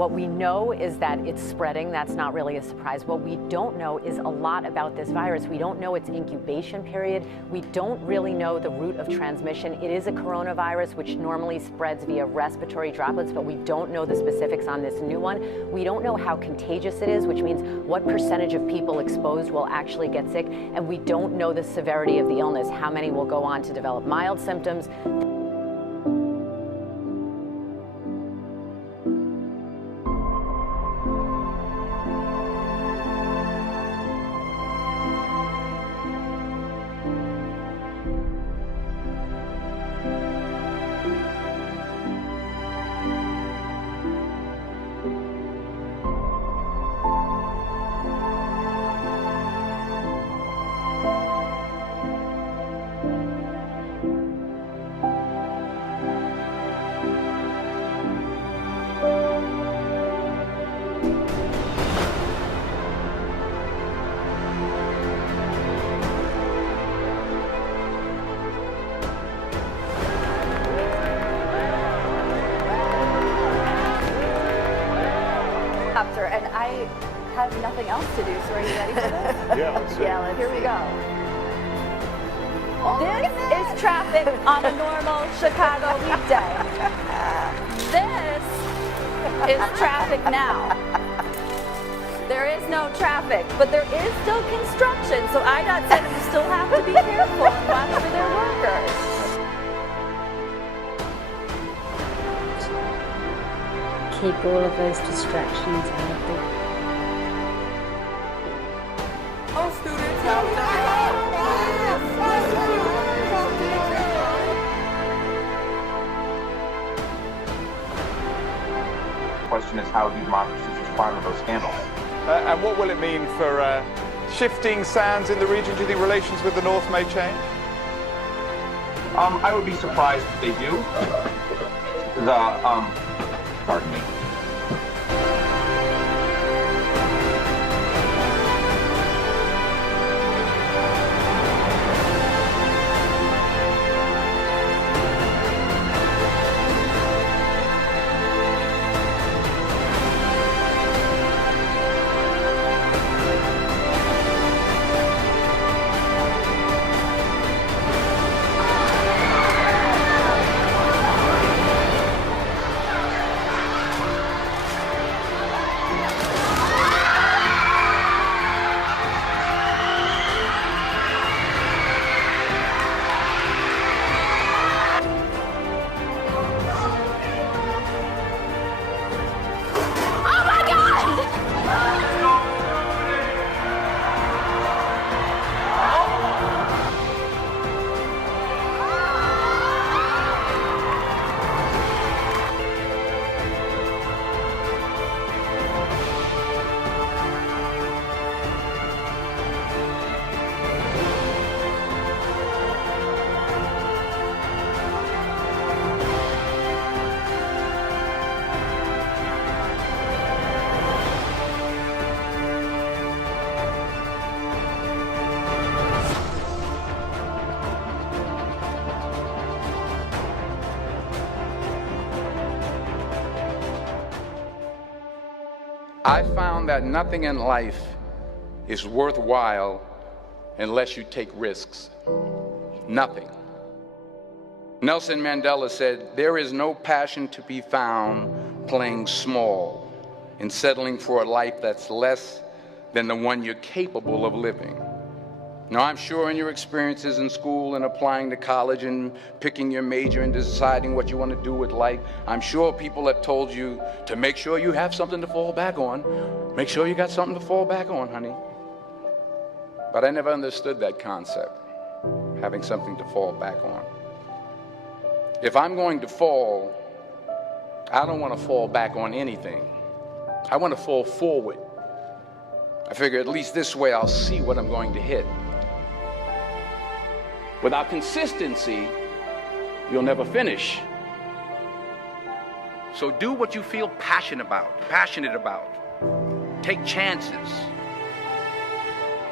What we know is that it's spreading. That's not really a surprise. What we don't know is a lot about this virus. We don't know its incubation period. We don't really know the route of transmission. It is a coronavirus, which normally spreads via respiratory droplets, but we don't know the specifics on this new one. We don't know how contagious it is, which means what percentage of people exposed will actually get sick. And we don't know the severity of the illness, how many will go on to develop mild symptoms. And I have nothing else to do, so are you ready for this? Yeah, let's see. Yeah, here we go. This is traffic on a normal Chicago weekday. This is traffic now. There is no traffic, but there is still construction, so IDOT said you still have to be careful and watch for their workers. Keep all of those distractions healthy. All students have The question is how do democracies respond to those scandals? And what will it mean for shifting sands in the region? Do you think relations with the North may change? I would be surprised if they do. Pardon me. I found that nothing in life is worthwhile unless you take risks. Nothing. Nelson Mandela said, "There is no passion to be found playing small and settling for a life that's less than the one you're capable of living." Now, I'm sure in your experiences in school and applying to college and picking your major and deciding what you want to do with life, I'm sure people have told you to make sure you have something to fall back on. Make sure you got something to fall back on, honey. But I never understood that concept, having something to fall back on. If I'm going to fall, I don't want to fall back on anything. I want to fall forward. I figure at least this way I'll see what I'm going to hit. Without consistency, you'll never finish. So do what you feel passionate about. Take chances.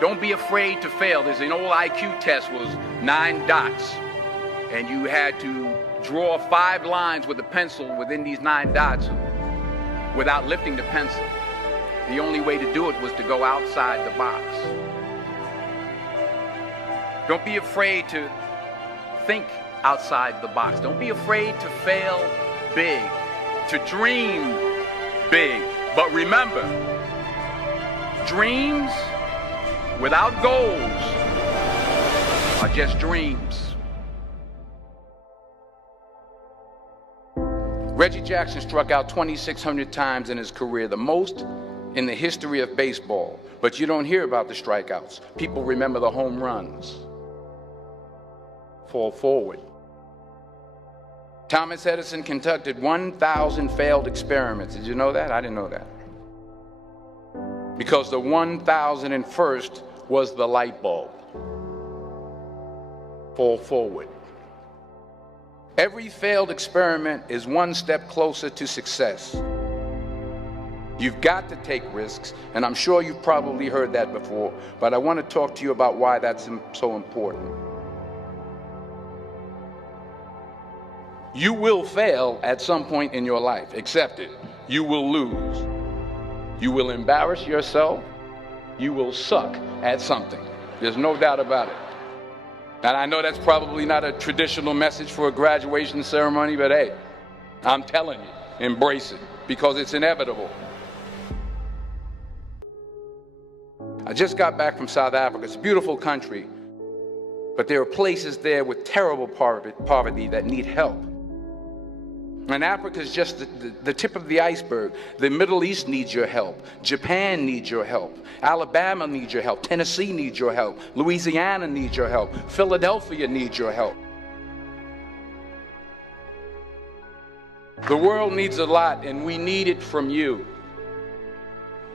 Don't be afraid to fail. There's an old IQ test was 9 dots, and you had to draw 5 lines with a pencil within these 9 dots. without lifting the pencil. The only way to do it was to go outside the box. Don't be afraid to think outside the box. Don't be afraid to fail big, to dream big. But remember, dreams without goals are just dreams. Reggie Jackson struck out 2,600 times in his career, the most in the history of baseball. But you don't hear about the strikeouts. People remember the home runs. Fall forward. Thomas Edison conducted 1,000 failed experiments. Did you know that? I didn't know that. Because the 1,001st was the light bulb. Fall forward. Every failed experiment is one step closer to success. You've got to take risks, and I'm sure you've probably heard that before, but I want to talk to you about why that's so important. You will fail at some point in your life. Accept it. You will lose. You will embarrass yourself. You will suck at something. There's no doubt about it. And I know that's probably not a traditional message for a graduation ceremony, but hey, I'm telling you, embrace it, because it's inevitable. I just got back from South Africa. It's a beautiful country, but there are places there with terrible poverty that need help. And Africa is just the tip of the iceberg. The Middle East needs your help. Japan needs your help. Alabama needs your help. Tennessee needs your help. Louisiana needs your help. Philadelphia needs your help. The world needs a lot, and we need it from you.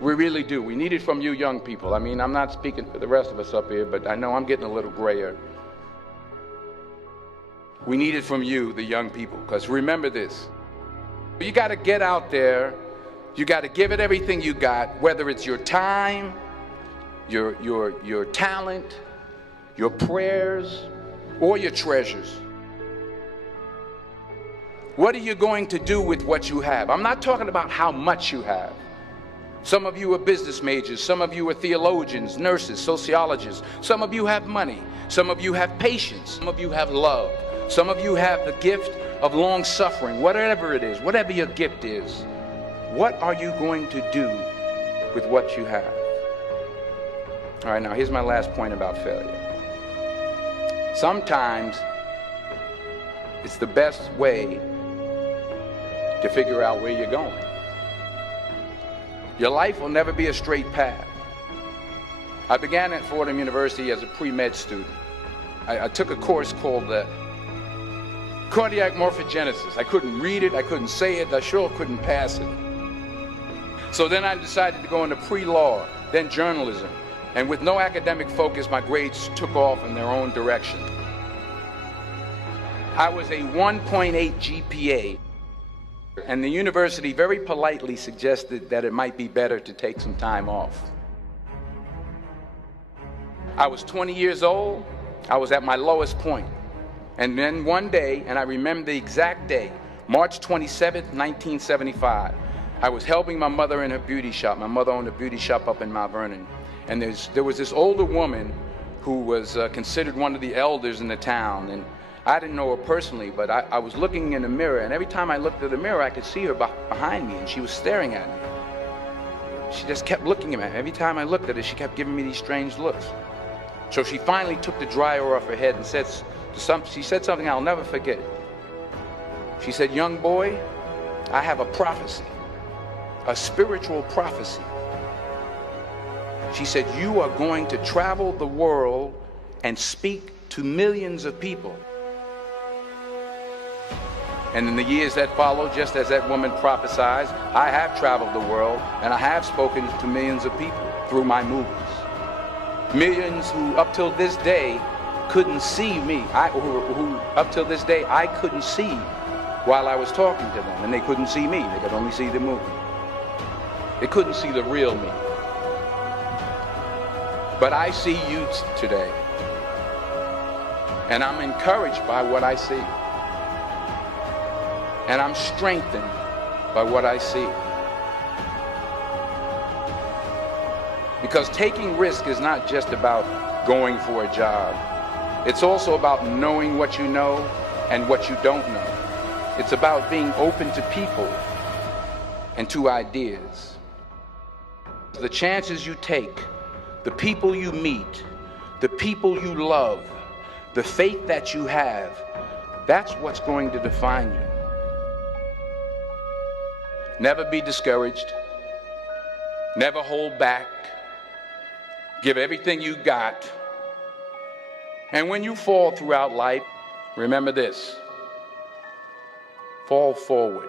We really do. We need it from you young people. I mean, I'm not speaking for the rest of us up here, but I know I'm getting a little grayer. We need it from you, the young people, because remember this. You got to get out there. You got to give it everything you got, whether it's your time, your talent, your prayers, or your treasures. What are you going to do with what you have? I'm not talking about how much you have. Some of you are business majors. Some of you are theologians, nurses, sociologists. Some of you have money. Some of you have patience. Some of you have love. Some of you have the gift of long suffering. Whatever it is, whatever your gift is, what are you going to do with what you have? All right, now here's my last point about failure. Sometimes it's the best way to figure out where you're going. Your life will never be a straight path. I began at Fordham University as a pre-med student. I took a course called cardiac morphogenesis. I couldn't read it, I couldn't say it, I sure couldn't pass it. So then I decided to go into pre-law, then journalism. And with no academic focus, my grades took off in their own direction. I was a 1.8 GPA, and the university very politely suggested that it might be better to take some time off. I was 20 years old, I was at my lowest point. And then one day, and I remember the exact day, March 27th, 1975, I was helping my mother in her beauty shop. My mother owned a beauty shop up in Mount Vernon. And there was this older woman who was considered one of the elders in the town. And I didn't know her personally, but I was looking in the mirror, and every time I looked at the mirror, I could see her behind me, and she was staring at me. She just kept looking at me. Every time I looked at her, she kept giving me these strange looks. So she finally took the dryer off her head and she said something I'll never forget. She said, "Young boy, I have a prophecy, a spiritual prophecy." She said, "You are going to travel the world and speak to millions of people." And in the years that followed, just as that woman prophesied, I have traveled the world and I have spoken to millions of people through my movies. Millions who up till this day couldn't see me, who up till this day I couldn't see while I was talking to them, and they couldn't see me, they could only see the movie. They couldn't see the real me. But I see you today, and I'm encouraged by what I see. And I'm strengthened by what I see. Because taking risk is not just about going for a job. It's also about knowing what you know and what you don't know. It's about being open to people and to ideas. The chances you take, the people you meet, the people you love, the faith that you have, that's what's going to define you. Never be discouraged. Never hold back. Give everything you got. And when you fall throughout life, remember this: fall forward.